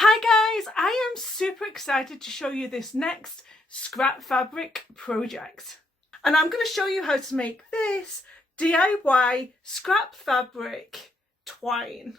Hi guys, I am super excited to show you this next scrap fabric project. And I'm going to show you how to make this DIY scrap fabric twine.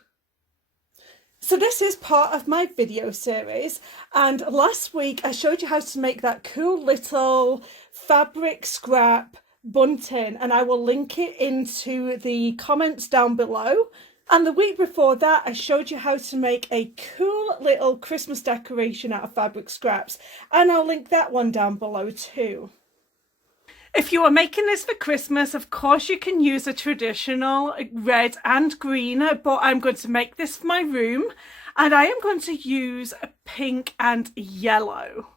So this is part of my video series, and last week I showed you how to make that cool little fabric scrap bunting, and I will link it into the comments down below. And the week before that, I showed you how to make a cool little Christmas decoration out of fabric scraps, and I'll link that one down below too. If you are making this for Christmas, of course you can use a traditional red and green, but I'm going to make this for my room, and I am going to use pink and yellow.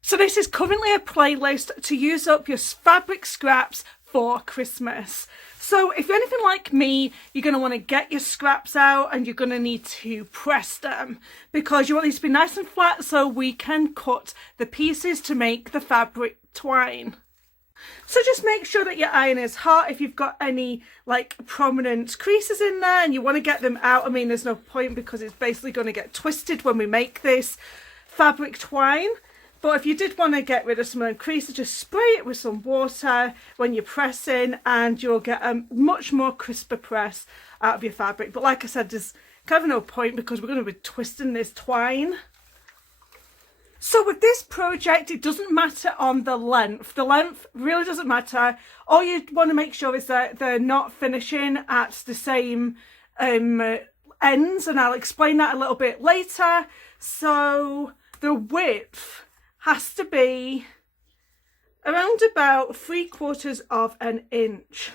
So this is currently a playlist to use up your fabric scraps for Christmas. So if you're anything like me, you're going to want to get your scraps out and you're going to need to press them because you want these to be nice and flat so we can cut the pieces to make the fabric twine. So just make sure that your iron is hot. If you've got any like prominent creases in there and you want to get them out, I mean there's no point because it's basically going to get twisted when we make this fabric twine. But if you did want to get rid of some of the creases, just spray it with some water when you're pressing and you'll get a much more crisper press out of your fabric. But like I said, there's kind of no point because we're going to be twisting this twine. So with this project, it doesn't matter on the length. The length really doesn't matter. All you want to make sure is that they're not finishing at the same ends, and I'll explain that a little bit later. So the width has to be around about 3/4 of an inch.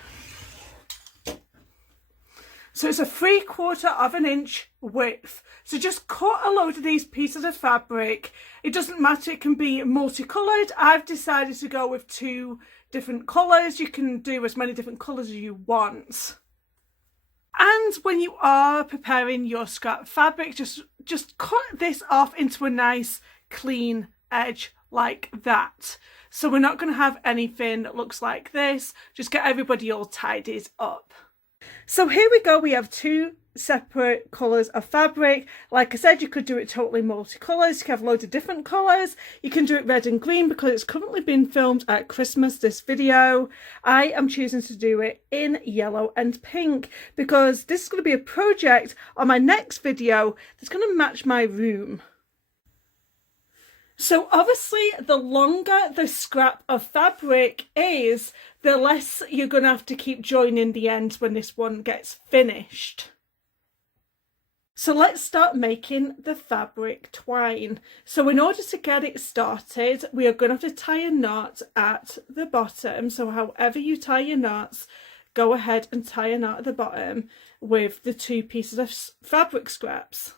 So it's a 3/4 of an inch width. So just cut a load of these pieces of fabric. It doesn't matter, it can be multicolored. I've decided to go with 2 different colours. You can do as many different colours as you want. And when you are preparing your scrap fabric, just cut this off into a nice clean edge like that. So we're not going to have anything that looks like this. Just get everybody all tidied up. So here we go, we have 2 separate colours of fabric. Like I said, you could do it totally multicolours, you can have loads of different colours. You can do it red and green because it's currently been filmed at Christmas, this video. I am choosing to do it in yellow and pink because this is going to be a project on my next video that's going to match my room. So obviously the longer the scrap of fabric is, the less you're going to have to keep joining the ends when this one gets finished. So let's start making the fabric twine. So in order to get it started, we are going to have to tie a knot at the bottom. So however you tie your knots, go ahead and tie a knot at the bottom with the 2 pieces of fabric scraps.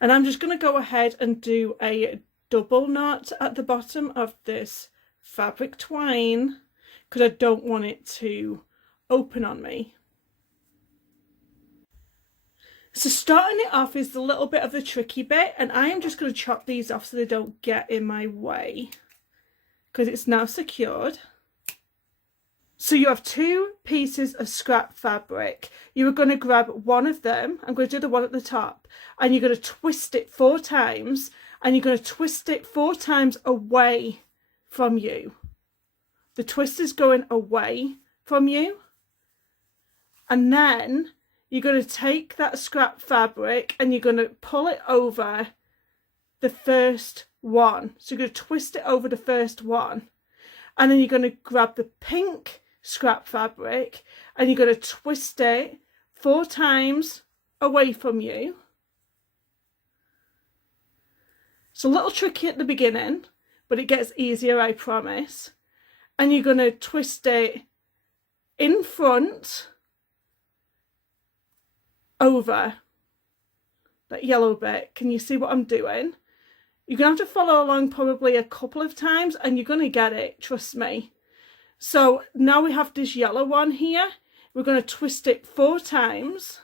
And I'm just going to go ahead and do a double knot at the bottom of this fabric twine because I don't want it to open on me. So starting it off is a little bit of the tricky bit, and I am just going to chop these off so they don't get in my way because it's now secured. So you have 2 pieces of scrap fabric. You are going to grab one of them. I'm going to do the one at the top, and you're going to twist it 4 times, and you're going to twist it 4 times away from you. The twist is going away from you, and then you're going to take that scrap fabric and you're going to pull it over the first one. So you're going to twist it over the first one, and then you're going to grab the pink scrap fabric and you're going to twist it 4 times away from you. It's a little tricky at the beginning, but it gets easier, I promise. And you're going to twist it in front over that yellow bit. Can you see what I'm doing? You're going to have to follow along probably a couple of times and you're going to get it, trust me. So now we have this yellow one here. We're going to twist it 4 times.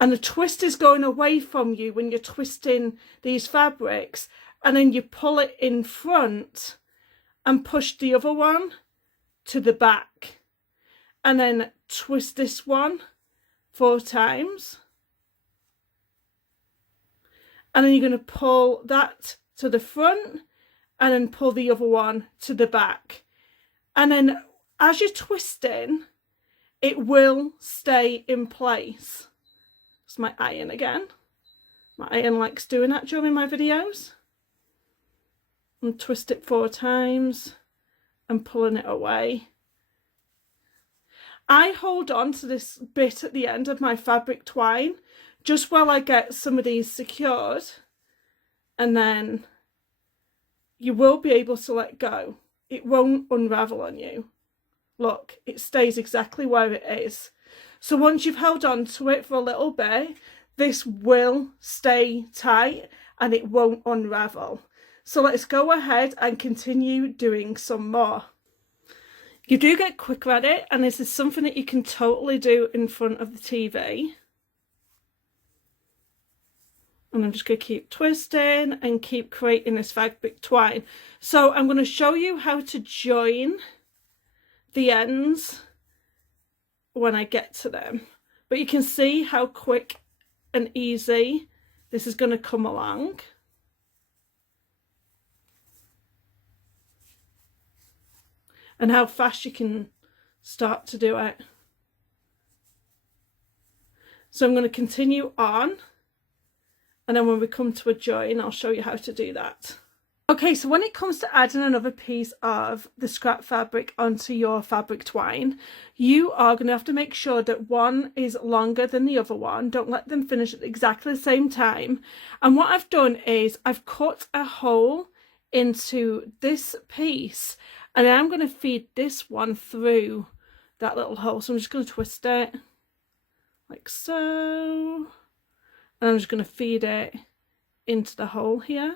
And the twist is going away from you when you're twisting these fabrics, and then you pull it in front and push the other one to the back. and then twist this one 4 times. And then you're going to pull that to the front and then pull the other one to the back. And then as you're twisting, it will stay in place. It's my iron again. My iron likes doing that during my videos. And twist it 4 times and pulling it away. I hold on to this bit at the end of my fabric twine just while I get some of these secured, and then you will be able to let go. It won't unravel on you. Look, it stays exactly where it is. So once you've held on to it for a little bit, this will stay tight and it won't unravel. So let's go ahead and continue doing some more. You do get quicker at it, and this is something that you can totally do in front of the TV. And I'm just going to keep twisting and keep creating this fabric twine. So I'm going to show you how to join the ends when I get to them. But you can see how quick and easy this is going to come along. And how fast you can start to do it. So I'm going to continue on, and then when we come to a join, I'll show you how to do that. Okay, so when it comes to adding another piece of the scrap fabric onto your fabric twine, you are going to have to make sure that one is longer than the other one. Don't let them finish at exactly the same time. And what I've done is I've cut a hole into this piece, and then I'm going to feed this one through that little hole. So I'm just going to twist it like so. And I'm just going to feed it into the hole here.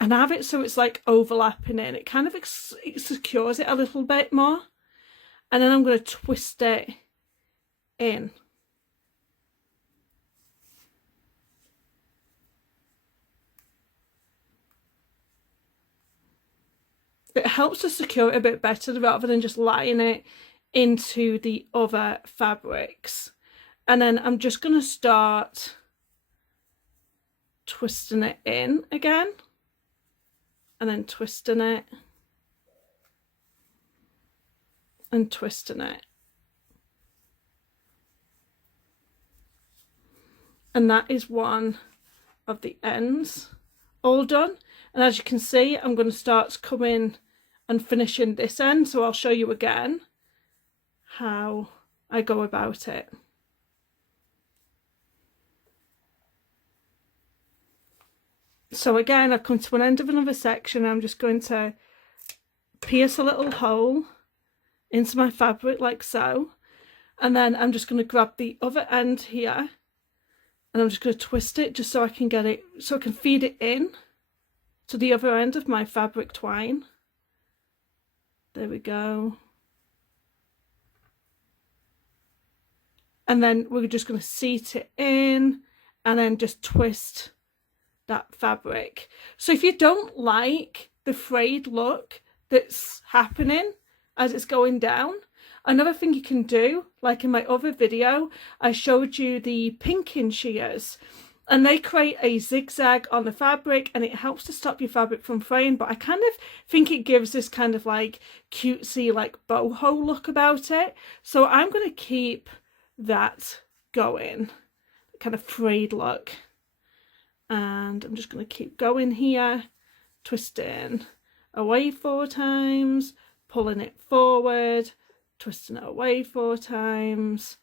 And have it so it's like overlapping in. It kind of it secures it a little bit more. And then I'm going to twist it in. It helps to secure it a bit better rather than just laying it into the other fabrics. And then I'm just going to start twisting it in again, and then twisting it and twisting it. And that is one of the ends all done. And as you can see, I'm going to start coming and finishing this end, so I'll show you again how I go about it. So again, I've come to an end of another section. I'm just going to pierce a little hole into my fabric like so, and then I'm just going to grab the other end here, and I'm just going to twist it just so I can get it, so I can feed it in to the other end of my fabric twine. There we go. And then we're just going to seat it in and then just twist that fabric. So if you don't like the frayed look that's happening as it's going down, another thing you can do, like in my other video, I showed you the pinking shears, and they create a zigzag on the fabric and it helps to stop your fabric from fraying. But I kind of think it gives this kind of like cutesy like boho look about it. So I'm going to keep that going, kind of frayed look. And I'm just going to keep going here, twisting away 4 times, pulling it forward, twisting it away 4 times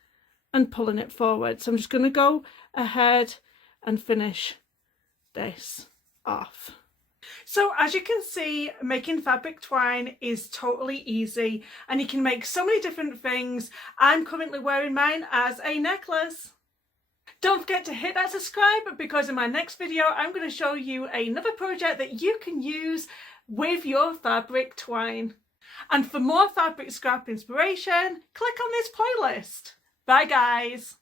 and pulling it forward. So I'm just going to go ahead and finish this off. So as you can see, making fabric twine is totally easy and you can make so many different things. I'm currently wearing mine as a necklace. Don't forget to hit that subscribe, because in my next video I'm going to show you another project that you can use with your fabric twine. And for more fabric scrap inspiration, click on this playlist. Bye guys!